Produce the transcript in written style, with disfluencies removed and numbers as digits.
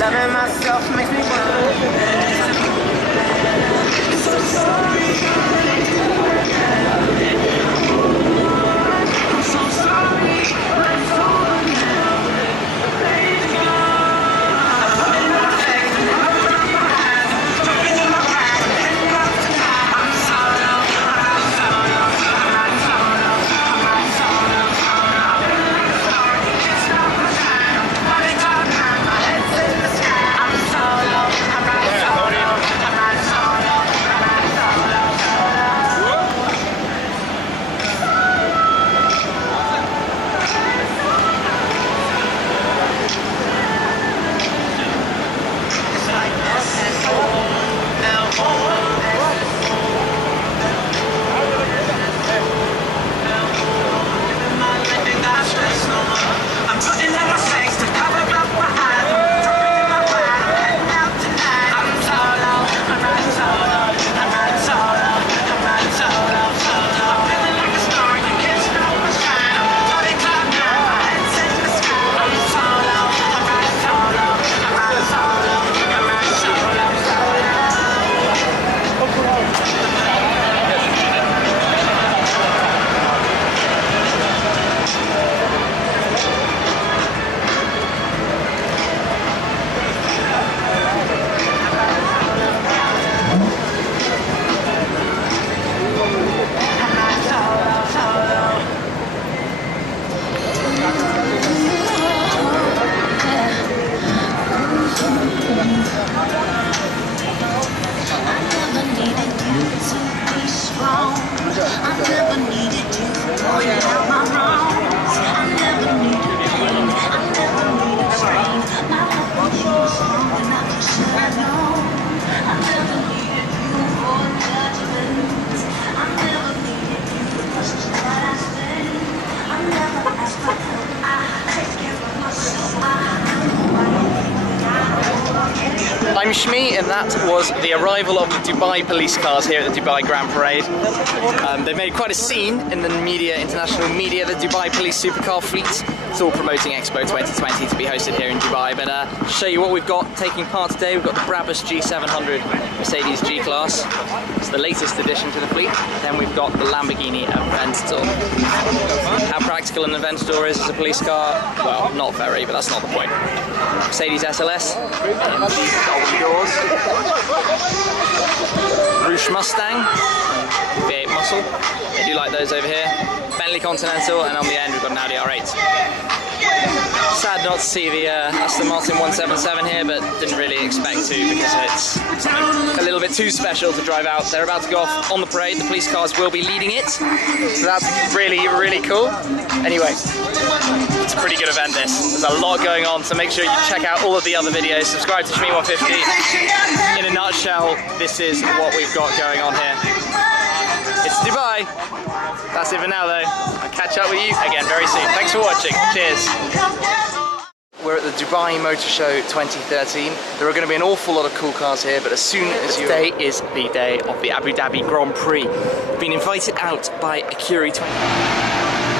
Loving myself makes me so sorry. I'm so sorry. It's over now. Let it go. I'm putting my faith, I'm putting my hands, jumping in my bag, heading out tonight. I'm solo, I'm solo, I'm not solo, I'm not solo, I'm feeling like a star. Can't stop my shine. Body top now, my head's in the sky. I'm solo, I'm not solo, I'm not solo, I'm not solo, solo. It's like this. I'm putting on my face to cover up my eyes. I'm jumping in my ride, I'm heading out tonight. I'm solo, I'm not solo, I'm not solo, I'm not solo, solo. I'm feeling like a star, you can't stop my shine. I'm body clock now, my head's in the sky. I'm solo, I'm not solo, I'm not solo, I'm not solo, solo. I'm Shmi, and that was the arrival of the Dubai police cars here at the Dubai Grand Parade. They've made quite a scene in the media, international media, the Dubai Police Supercar Fleet. It's all promoting Expo 2020 to be hosted here in Dubai. But to show you what we've got taking part today, we've got the Brabus G700 Mercedes G-Class. It's the latest addition to the fleet. Then we've got the Lamborghini Aventador. How practical an Aventador is as a police car? Well, not very, but that's not the point. Mercedes SLS in these golden doors. Rouge Mustang, V8 Muscle. They do like those over here. Bentley Continental, and on the end we've got an Audi R8. Sad not to see the Aston Martin 177 here, but didn't really expect to because it's something a little bit too special to drive out. They're about to go off on the parade. The police cars will be leading it, so that's really, really cool. Anyway, it's a pretty good event this. There's a lot going on, so make sure you check out all of the other videos. Subscribe to Shmi150. In a nutshell, this is what we've got going on here. It's Dubai. That's it for now though. I'll catch up with you again very soon. Thanks for watching. Cheers. We're at the Dubai Motor Show 2013. There are going to be an awful lot of cool cars here, but as soon as today is the day of the Abu Dhabi Grand Prix. Been invited out by Acuri 20.